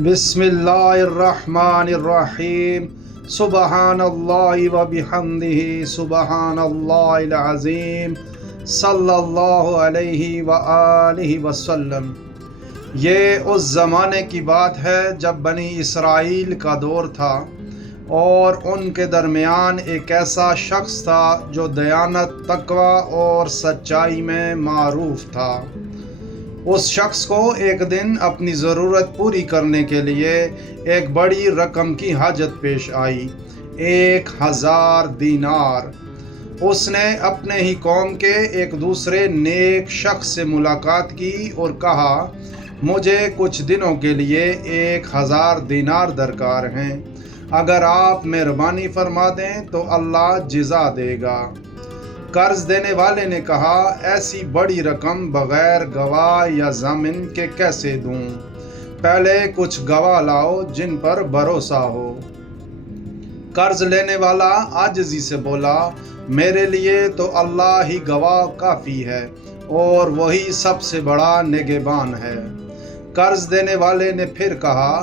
بسم اللہ الرحمن الرحیم سبحان اللہ و بحمدہ سبحان اللہ العظیم صلی اللہ علیہ وآلہ وسلم۔ یہ اس زمانے کی بات ہے جب بنی اسرائیل کا دور تھا اور ان کے درمیان ایک ایسا شخص تھا جو دیانت، تقوی اور سچائی میں معروف تھا۔ اس شخص کو ایک دن اپنی ضرورت پوری کرنے کے لیے ایک بڑی رقم کی حاجت پیش آئی، 1000 دینار۔ اس نے اپنے ہی قوم کے ایک دوسرے نیک شخص سے ملاقات کی اور کہا، مجھے کچھ دنوں کے لیے 1000 دینار درکار ہیں، اگر آپ مہربانی فرما دیں تو اللہ جزا دے گا۔ قرض دینے والے نے کہا، ایسی بڑی رقم بغیر گواہ یا ضامن کے کیسے دوں؟ پہلے کچھ گواہ لاؤ جن پر بھروسہ ہو۔ قرض لینے والا عاجزی سے بولا، میرے لیے تو اللہ ہی گواہ کافی ہے اور وہی سب سے بڑا نگہبان ہے۔ قرض دینے والے نے پھر کہا،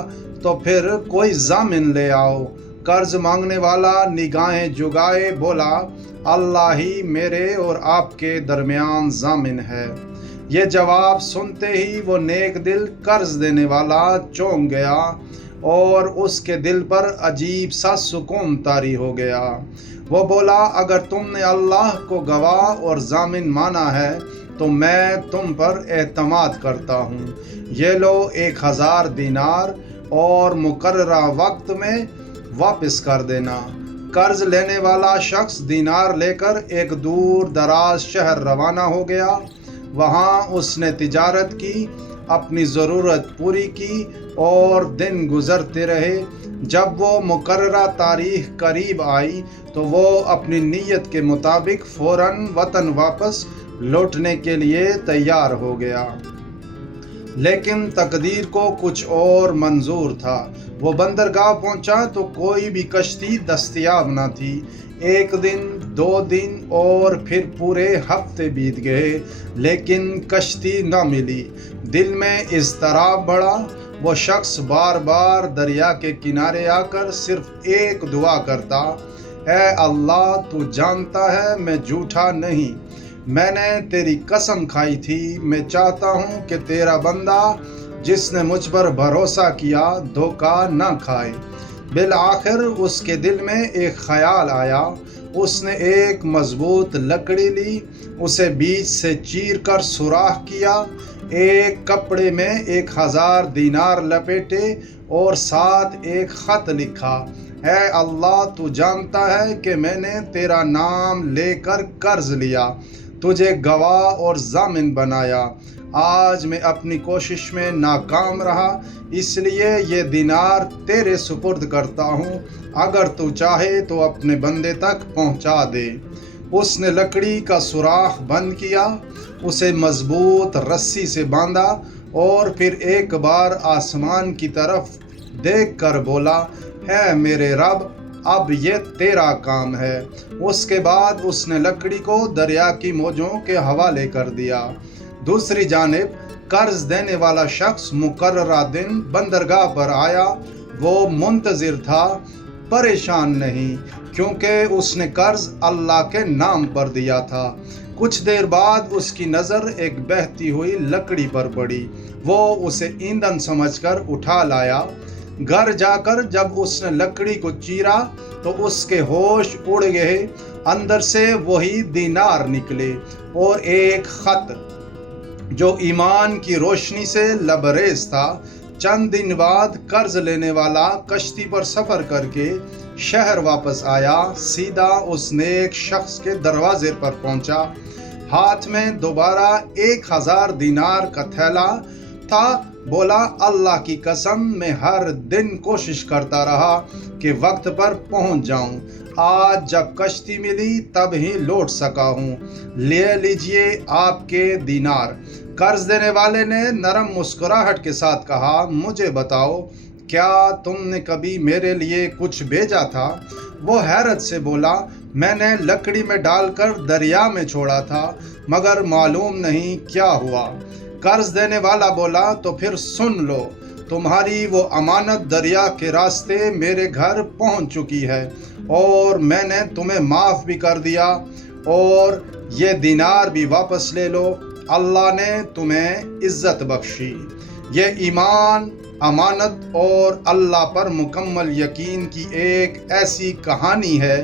تو پھر کوئی ضامن لے آؤ۔ قرض مانگنے والا نگاہیں جھکائے بولا، اللہ ہی میرے اور آپ کے درمیان ضامن ہے۔ یہ جواب سنتے ہی وہ نیک دل قرض دینے والا چونک گیا اور اس کے دل پر عجیب سا سکون طاری ہو گیا۔ وہ بولا، اگر تم نے اللہ کو گواہ اور ضامن مانا ہے تو میں تم پر اعتماد کرتا ہوں۔ یہ لو 1000 دینار اور مقررہ وقت میں واپس کر دینا۔ قرض لینے والا شخص دینار لے کر ایک دور دراز شہر روانہ ہو گیا۔ وہاں اس نے تجارت کی، اپنی ضرورت پوری کی اور دن گزرتے رہے۔ جب وہ مقررہ تاریخ قریب آئی تو وہ اپنی نیت کے مطابق فوراً وطن واپس لوٹنے کے لیے تیار ہو گیا۔ لیکن تقدیر کو کچھ اور منظور تھا۔ وہ بندرگاہ پہنچا تو کوئی بھی کشتی دستیاب نہ تھی۔ ایک دن، 2 دن اور پھر پورے ہفتے بیت گئے لیکن کشتی نہ ملی۔ دل میں اضطراب بڑھا۔ وہ شخص بار بار دریا کے کنارے آ کر صرف ایک دعا کرتا، اے اللہ، تو جانتا ہے میں جھوٹا نہیں، میں نے تیری قسم کھائی تھی، میں چاہتا ہوں کہ تیرا بندہ جس نے مجھ پر بھروسہ کیا دھوکہ نہ کھائے۔ بالآخر اس کے دل میں ایک خیال آیا۔ اس نے ایک مضبوط لکڑی لی، اسے بیچ سے چیر کر سوراخ کیا، ایک کپڑے میں 1000 دینار لپیٹے اور ساتھ ایک خط لکھا، اے اللہ، تو جانتا ہے کہ میں نے تیرا نام لے کر قرض لیا، تجھے گواہ اور ضامن بنایا، آج میں اپنی کوشش میں ناکام رہا، اس لیے یہ دینار تیرے سپرد کرتا ہوں، اگر تو چاہے تو اپنے بندے تک پہنچا دے۔ اس نے لکڑی کا سوراخ بند کیا، اسے مضبوط رسی سے باندھا اور پھر ایک بار آسمان کی طرف دیکھ کر بولا، اے میرے رب، اب یہ تیرا کام ہے۔ اس کے بعد اس نے لکڑی کو دریا کی موجوں کے حوالے کر دیا۔ دوسری جانب قرض دینے والا شخص مقررہ دن بندرگاہ پر آیا۔ وہ منتظر تھا، پریشان نہیں، کیونکہ اس نے قرض اللہ کے نام پر دیا تھا۔ کچھ دیر بعد اس کی نظر ایک بہتی ہوئی لکڑی پر پڑی۔ وہ اسے ایندھن سمجھ کر اٹھا لایا۔ گھر جا کر جب اس نے لکڑی کو چیرا تو اس کے ہوش اڑ گئے، اندر سے وہی دینار نکلے اور ایک خط جو ایمان کی روشنی سے لبریز تھا۔ چند دن بعد قرض لینے والا کشتی پر سفر کر کے شہر واپس آیا، سیدھا اس نیک شخص کے دروازے پر پہنچا۔ ہاتھ میں دوبارہ 1000 دینار کا تھیلا تھا۔ بولا، اللہ کی قسم، میں ہر دن کوشش کرتا رہا کہ وقت پر پہنچ جاؤں، آج جب کشتی ملی تب ہی لوٹ سکا ہوں، لے لیجئے آپ کے دینار۔ قرض دینے والے نے نرم مسکراہٹ کے ساتھ کہا، مجھے بتاؤ، کیا تم نے کبھی میرے لیے کچھ بھیجا تھا؟ وہ حیرت سے بولا، میں نے لکڑی میں ڈال کر دریا میں چھوڑا تھا، مگر معلوم نہیں کیا ہوا۔ قرض دینے والا بولا، تو پھر سن لو، تمہاری وہ امانت دریا کے راستے میرے گھر پہنچ چکی ہے اور میں نے تمہیں معاف بھی کر دیا، اور یہ دینار بھی واپس لے لو، اللہ نے تمہیں عزت بخشی۔ یہ ایمان، امانت اور اللہ پر مکمل یقین کی ایک ایسی کہانی ہے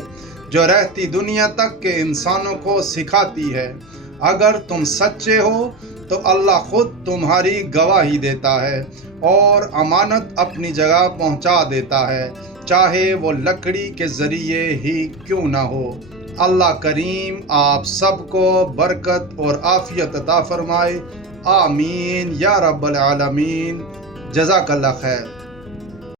جو رہتی دنیا تک کے انسانوں کو سکھاتی ہے، اگر تم سچے ہو تو اللہ خود تمہاری گواہی دیتا ہے اور امانت اپنی جگہ پہنچا دیتا ہے، چاہے وہ لکڑی کے ذریعے ہی کیوں نہ ہو۔ اللہ کریم آپ سب کو برکت اور عافیت عطا فرمائے، آمین یا رب العالمین۔ جزاک اللہ خیر۔